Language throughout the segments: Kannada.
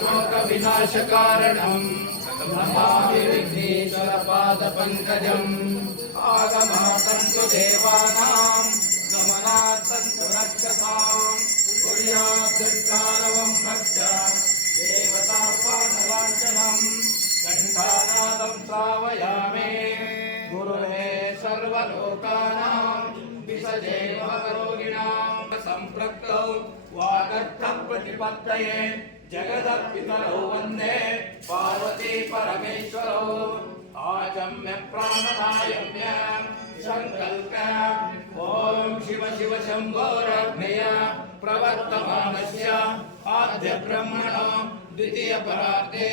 शोकविनाशकारणम् नमामि विघ्नेश्वरपादपङ्कजम् आगमार्थं देवानां गमनार्थं रक्षसां पुण्यात्कारवं भक्त देवतापानलाञ्छनम् घण्टानादं श्रावयामि गुरुवे सर्वलोकानां विसजे भवरोगिणां सम्पृक्तौ वागर्थप्रतिपत्तये जगदपितरौ वन्दे पार्वती परमेश्वरौ आजम्य प्राणनायम्य संकल्प ओम शिव शिव शंभोरग्नय प्रवर्तमानस्य आद्य ब्रह्मणो द्वितीय परार्थे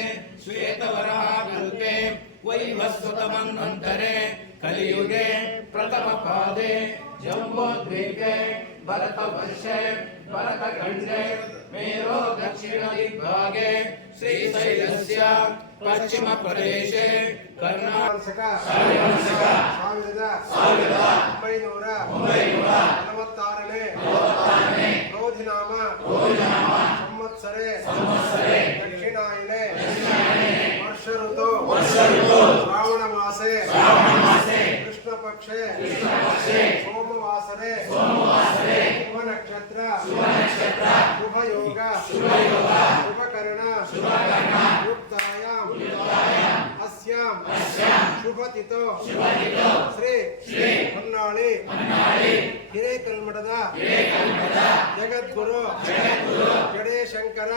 श्वेतवराहकल्पे वैवस्वतमन्वन्तरे कलियुगे प्रथम पादे जम्बोद्वीपे भरतवर्षे भरतखण्डे मेरो दक्षिण दिग्भागे श्रीशैलस्य पश्चिम प्रदेशे कर्नाटक रोधिनाम संवत्सरे दक्षिणायने वर्ष ऋतु श्रावण मासे कृष्ण पक्षे सोमवासरे शुभ नक्षत्र शुभ योग शुभ कर्ण युक्तायाम अस्याम शुभ तिथो ಶ್ರೀ ಹೊನ್ನಾಳಿ ಹಿರೇಕಲ್ಮಠದ ಜಗದ್ಗುರು ಜಡೇಶಂಕರ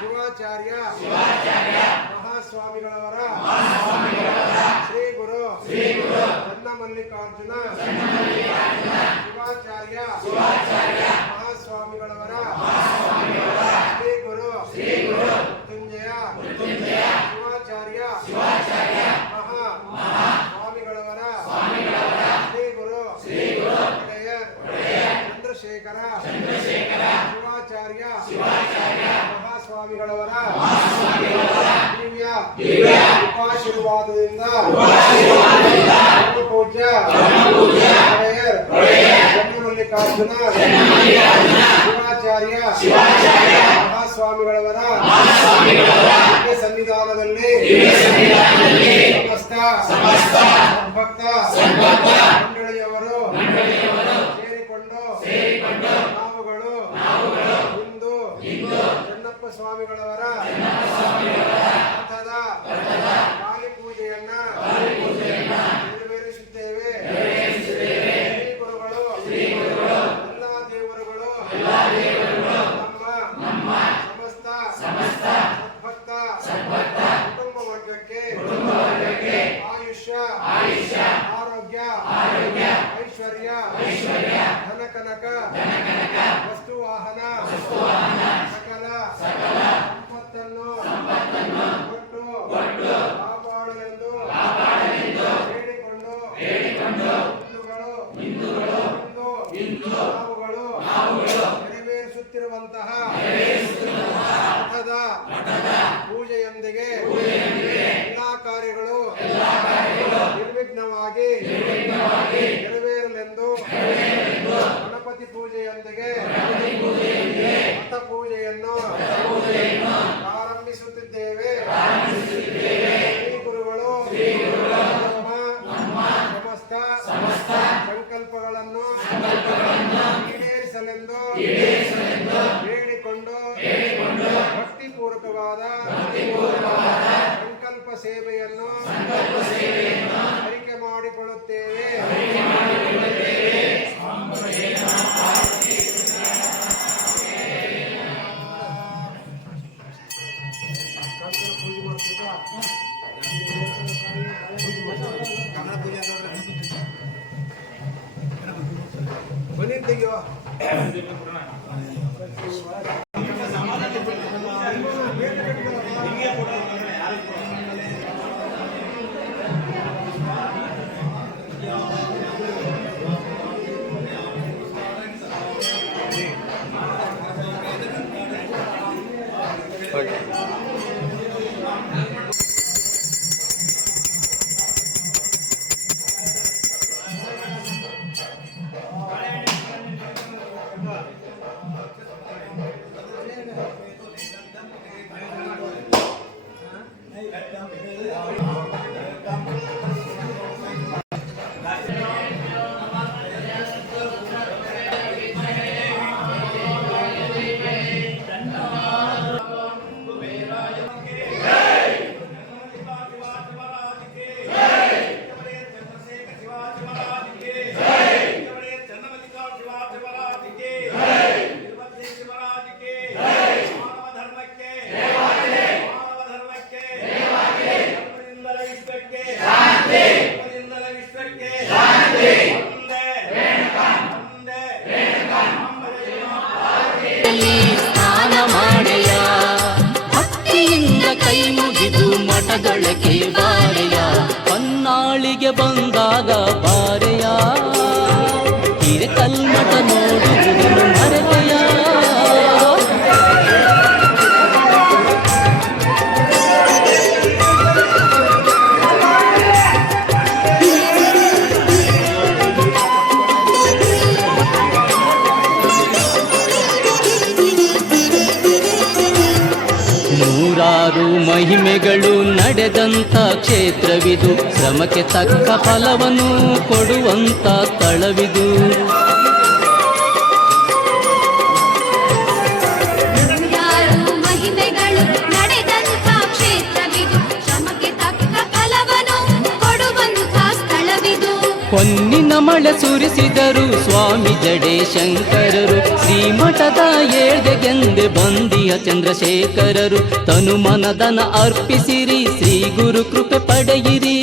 ಶಿವಾಚಾರ್ಯ ಮಹಾಸ್ವಾಮಿಗಳವರ ಶ್ರೀ ಗುರು ಚನ್ನಮಲ್ಲಿಕಾರ್ಜುನ ಶಿವಾಚಾರ್ಯ ಮಹಾಸ್ವಾಮಿಗಳವರ ಶ್ರೀ ಗುರು ಮೃತ್ಯುಂಜಯ ಶಿವಾಚಾರ್ಯ ಮಹಾಸ್ವಾಮಿಗಳವರ ಶ್ರೀ ಗುರು ಒಡೆಯರ್ ಚಂದ್ರಶೇಖರ ಶಿವಾಚಾರ್ಯ ಮಹಾಸ್ವಾಮಿಗಳವರ ದಿವ್ಯ ಉಪಾಶೀರ್ವಾದದಿಂದ ಪೂಜ್ಯ ಒಡೆಯರ್ ಚನ್ನಮಲ್ಲಿಕಾರ್ಜುನ ಶಿವಾಚಾರ್ಯ ಮಹಾಸ್ವಾಮಿಗಳವರ ಸನ್ನಿಧಾನದಲ್ಲಿ ಸಮಸ್ತ ಭಕ್ತ ಮಂಡಳಿಯವರು ಸೇರಿಕೊಂಡು ನಾವುಗಳು ಇಂದು ಚನ್ನಪ್ಪ ಸ್ವಾಮಿಗಳವರ ರಥದ ಕಾಲಿ ಪೂಜೆಯನ್ನ ನೆರವೇರಿಸುತ್ತೇವೆ. ಶ್ರೀ ಗುರುಗಳು ಎಲ್ಲ ದೇವರುಗಳು ನಮ್ಮ ಸಮಸ್ತ ಸದ್ಭಕ್ತ ಕುಟುಂಬ ವರ್ಗಕ್ಕೆ ಆಯುಷ್ಯ ಆರೋಗ್ಯ ಐಶ್ವರ್ಯ ಧನಕನಕ ವಸ್ತುವಾಹನ ಸಕಲ ಸಂಪತ್ತನ್ನು ಕೊಟ್ಟು ಕಾಪಾಡಲೆಂದು ಹೇಳಿಕೊಂಡು ಹಿಂದೂಗಳು ನೆರವೇರಿಸುತ್ತಿರುವಂತಹ ರಥದ ಪೂಜೆಯೊಂದಿಗೆ ಎಲ್ಲಾ ಕಾರ್ಯಗಳು ನಿರ್ವಿಘ್ನವಾಗಿ ನೆರವೇರಲೆಂದು ಗಣಪತಿ ಪೂಜೆಯೊಂದಿಗೆ ರಥ ಪೂಜೆಯನ್ನು ಪ್ರಾರಂಭಿಸುತ್ತಿದ್ದೇವೆ. ಶ್ರೀ ಗುರುಗಳು ನಮ್ಮ ಸಮಸ್ತ ಸಂಕಲ್ಪಗಳನ್ನು ಈಡೇರಿಸಲೆಂದು ಬೇಡಿಕೊಂಡು ಭಕ್ತಿಪೂರ್ವಕವಾದ ಸಂಕಲ್ಪ ಸೇವೆಯನ್ನು ಅರಿಕೆ ಮಾಡಿಕೊಳ್ಳುತ್ತೇವೆ. ಬಂದಿದ್ದೀಯೋ ಮಠದೊಳಕ್ಕೆ ಬಾರೆಯ ಹೊನ್ನಾಳಿಗೆ ಬಂದಾಗ ಬಾರೆಯ ಹಿರೇಕಲ್ಮಠ ನೋಡುವುದನ್ನು ಮರೆತೆಯ ನೂರಾರು ಮಹಿಮೆಗಳು ನಡೆದಂಥ ಕ್ಷೇತ್ರವಿದು ಶ್ರಮಕ್ಕೆ ತಕ್ಕ ಫಲವನ್ನು ಕೊಡುವಂಥ ಸ್ಥಳವಿದು ನೂರಾರು ಮಹಿಮೆಗಳು ನಡೆದಂಥ ಕ್ಷೇತ್ರವಿದು ಶ್ರಮಕ್ಕೆ ತಕ್ಕ ಫಲವನ್ನು ಕೊಡುವಂಥ ಸ್ಥಳವಿದು ಹೊನ್ನಿನ ಮಳೆ ಸುರಿಸಿದರು ಸ್ವಾಮಿ ಜಡೇಶಂಕರರು ಶ್ರೀಮಠದ ಏಳ್ಗೆಗೆಂದೆ ಬಂದಿಯ ಚಂದ್ರಶೇಖರರು ತನು ಮನದನ ಅರ್ಪಿಸಿರಿ ಶ್ರೀ ಗುರು ಕೃಪೆ ಪಡೆಯಿರಿ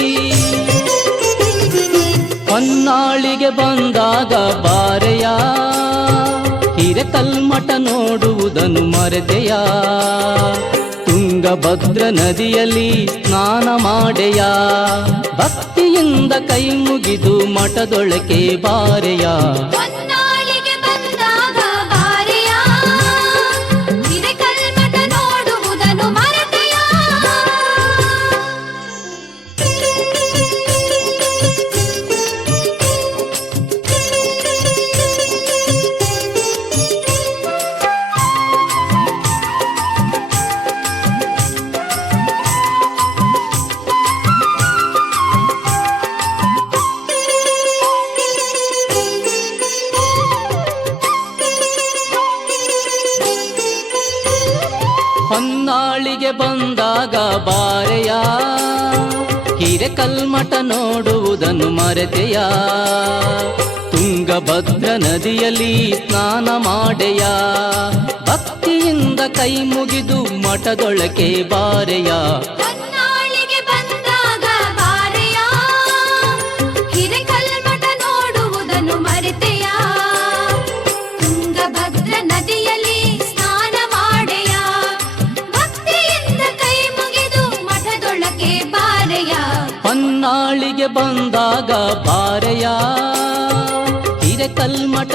ಹೊನ್ನಾಳಿಗೆ ಬಂದಾಗ ಬಾರೆಯ ಹಿರೇಕಲ್ಮಠ ನೋಡುವುದನ್ನು ಮರೆತೆಯ ತುಂಗಭದ್ರ ನದಿಯಲ್ಲಿ ಸ್ನಾನ ಮಾಡೆಯ ಭಕ್ತಿಯಿಂದ ಕೈ ಮುಗಿದು ಮಠದೊಳಕ್ಕೆ ಬಾರೆಯ ಹೊನ್ನಾಳಿಗೆ ಬಂದಾಗ ಬಾರೆಯ ಹಿರೇಕಲ್ಮಠ ನೋಡುವುದನ್ನು ಮರೆತೆಯ ಹೊನ್ನಾಳಿಗೆ ಬಂದಾಗ ಬಾರೆಯ ಹಿರೇಕಲ್ಮಠ ನೋಡುವುದನ್ನು ಮರೆತೆಯ ತುಂಗಭದ್ರ ನದಿಯಲ್ಲಿ ಸ್ನಾನ ಮಾಡೆಯ ಭಕ್ತಿಯಿಂದ ಕೈ ಮುಗಿದು ಮಠದೊಳಕ್ಕೆ ಬಾರೆಯ ಹೊನ್ನಾಳಿಗೆ ಬಂದಾಗ ಬಾರೆಯ ಹಿರೇಕಲ್ಮಠ ನೋಡುವುದನ್ನು ಮರೆತೆಯ ತುಂಗಭದ್ರ ನದಿಯಲ್ಲಿ ಸ್ನಾನ ಮಾಡೆಯ ಭಕ್ತಿಯಿಂದ ಕೈ ಮುಗಿದು ಮಠದೊಳಗೆ ಬಾರೆಯ ಹೊನ್ನಾಳಿಗೆ ಬಂದಾಗ ಬಾರೆಯ ಹಿರೇಕಲ್ಮಠ